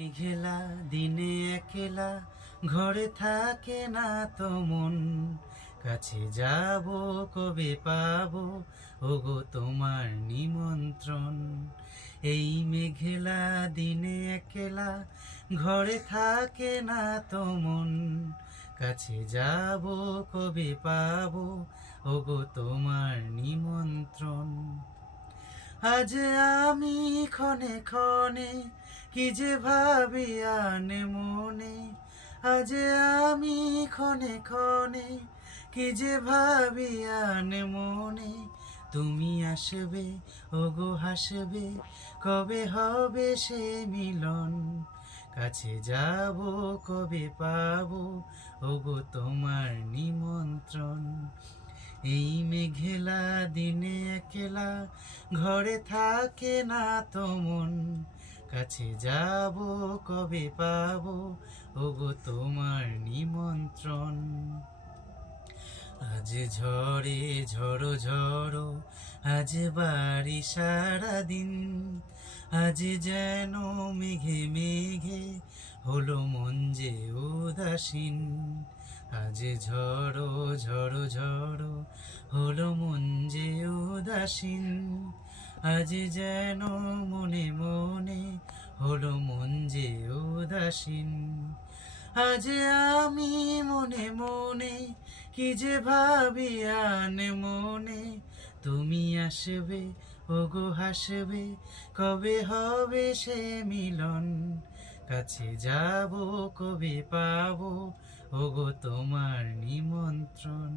মেঘেলা দিনে একলা ঘরে থাকে না তো মন, কাছে যাব কবে পাবো ওগো তোমার নিমন্ত্রণ। এই মেঘেলা দিনে একলা ঘরে থাকে না তো মন, কাছে যাব কবে পাবো ওগো তোমার নিমন্ত্রণ। আজ আমি ক্ষণে ক্ষণে কি যে ভাবি আনে মনে, আজ আমি ক্ষণে ক্ষণে কি যে ভাবি আনে মনে। তুমি আসবে ওগো হাসবে কবে হবে সে মিলন, কাছে যাব কবে পাবো ওগো তোমার নিমন্ত্রণ। এই মেঘেলা দিনে একলা ঘরে থাকে না তো মন, কাছে যাব কবে পাবো ওগো তোমার নিমন্ত্রণ। আজ ঝড়ে ঝড়ো ঝড়ো, আজ বাড়ি সারাদিন, আজ যেন মেঘে মেঘে হলো মন যে উদাসীন। আজ ঝড়ো ঝড়ো ঝড়ো হলো মন যে উদাসীন, আজ যেন মনে মনে হলো মন যে উদাসীন। আজ আমি মনে মনে কি যে ভাবি আনে মনে, তুমি আসবে ওগো হাসবে কবে হবে সে মিলন, কাছে যাব কবে পাবো ওগো তোমার নিমন্ত্রণ।